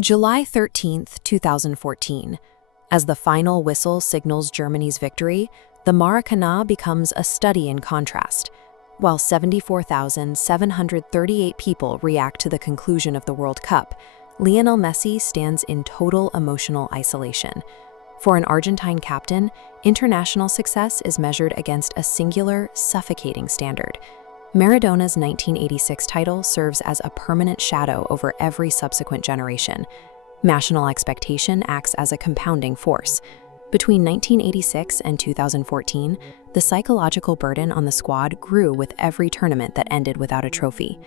July 13, 2014. As the final whistle signals Germany's victory, the Maracanã becomes a study in contrast. While 74,738 people react to the conclusion of the World Cup, Lionel Messi stands in total emotional isolation. For an Argentine captain, international success is measured against a singular, suffocating standard. Maradona's 1986 title serves as a permanent shadow over every subsequent generation. National expectation acts as a compounding force. Between 1986 and 2014, the psychological burden on the squad grew with every tournament that ended without a trophy.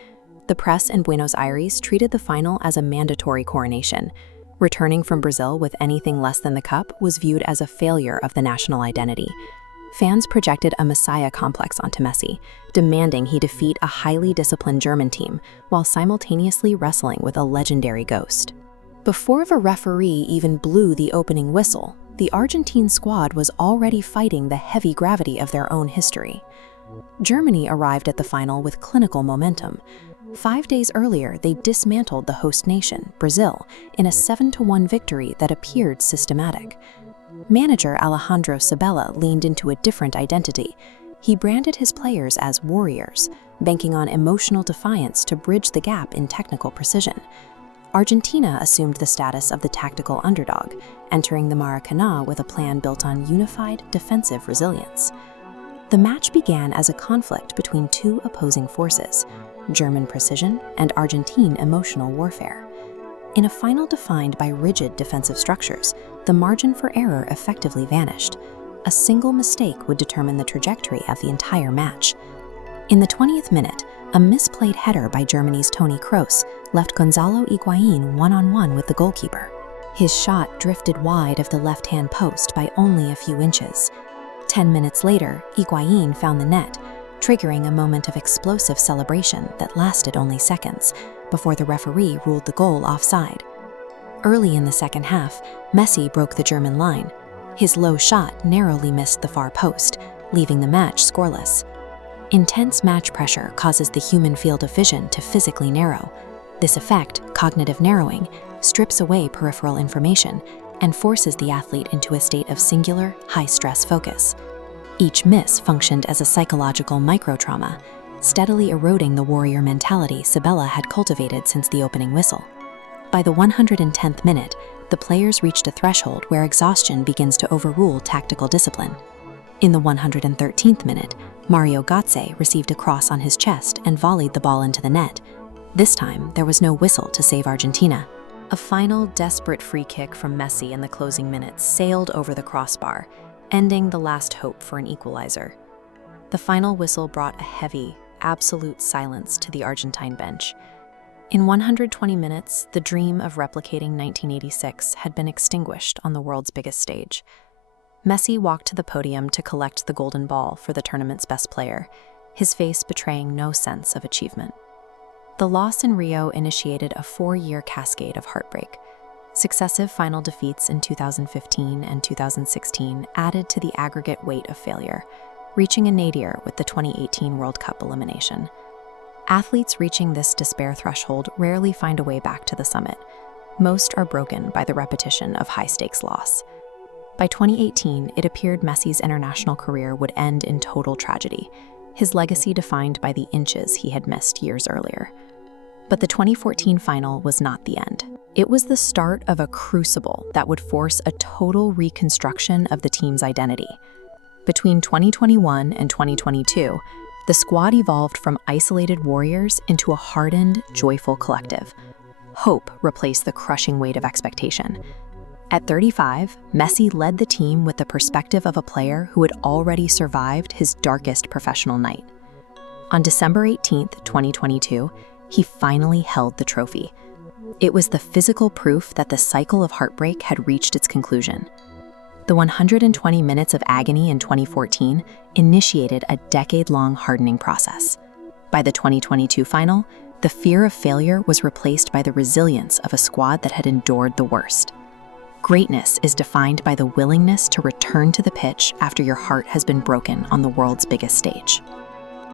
The press in Buenos Aires treated the final as a mandatory coronation. Returning from Brazil with anything less than the cup was viewed as a failure of the national identity. Fans projected a messiah complex onto Messi, demanding he defeat a highly disciplined German team while simultaneously wrestling with a legendary ghost. Before the referee even blew the opening whistle, the Argentine squad was already fighting the heavy gravity of their own history. Germany arrived at the final with clinical momentum. 5 days earlier, they dismantled the host nation, Brazil, in a 7-1 victory that appeared systematic. Manager Alejandro Sabella leaned into a different identity. He branded his players as warriors, banking on emotional defiance to bridge the gap in technical precision. Argentina assumed the status of the tactical underdog, entering the Maracanã with a plan built on unified defensive resilience. The match began as a conflict between two opposing forces, German precision and Argentine emotional warfare. In a final defined by rigid defensive structures, the margin for error effectively vanished. A single mistake would determine the trajectory of the entire match. In the 20th minute, a misplayed header by Germany's Toni Kroos left Gonzalo Higuaín one-on-one with the goalkeeper. His shot drifted wide of the left-hand post by only a few inches. 10 minutes later, Higuaín found the net, triggering a moment of explosive celebration that lasted only seconds, before the referee ruled the goal offside. Early in the second half, Messi broke the German line. His low shot narrowly missed the far post, leaving the match scoreless. Intense match pressure causes the human field of vision to physically narrow. This effect, cognitive narrowing, strips away peripheral information and forces the athlete into a state of singular, high-stress focus. Each miss functioned as a psychological microtrauma, steadily eroding the warrior mentality Sabella had cultivated since the opening whistle. By the 110th minute, the players reached a threshold where exhaustion begins to overrule tactical discipline. In the 113th minute, Mario Götze received a cross on his chest and volleyed the ball into the net. This time, there was no whistle to save Argentina. A final desperate free kick from Messi in the closing minutes sailed over the crossbar, ending the last hope for an equalizer. The final whistle brought a heavy, absolute silence to the Argentine bench. In 120 minutes, the dream of replicating 1986 had been extinguished on the world's biggest stage. Messi walked to the podium to collect the golden ball for the tournament's best player, his face betraying no sense of achievement. The loss in Rio initiated a 4-year cascade of heartbreak. Successive final defeats in 2015 and 2016 added to the aggregate weight of failure, reaching a nadir with the 2018 World Cup elimination. Athletes reaching this despair threshold rarely find a way back to the summit. Most are broken by the repetition of high-stakes loss. By 2018, it appeared Messi's international career would end in total tragedy, his legacy defined by the inches he had missed years earlier. But the 2014 final was not the end. It was the start of a crucible that would force a total reconstruction of the team's identity. Between 2021 and 2022, the squad evolved from isolated warriors into a hardened, joyful collective. Hope replaced the crushing weight of expectation. At 35, Messi led the team with the perspective of a player who had already survived his darkest professional night. On December 18, 2022, he finally held the trophy. It was the physical proof that the cycle of heartbreak had reached its conclusion. The 120 minutes of agony in 2014 initiated a decade-long hardening process. By the 2022 final, the fear of failure was replaced by the resilience of a squad that had endured the worst. Greatness is defined by the willingness to return to the pitch after your heart has been broken on the world's biggest stage.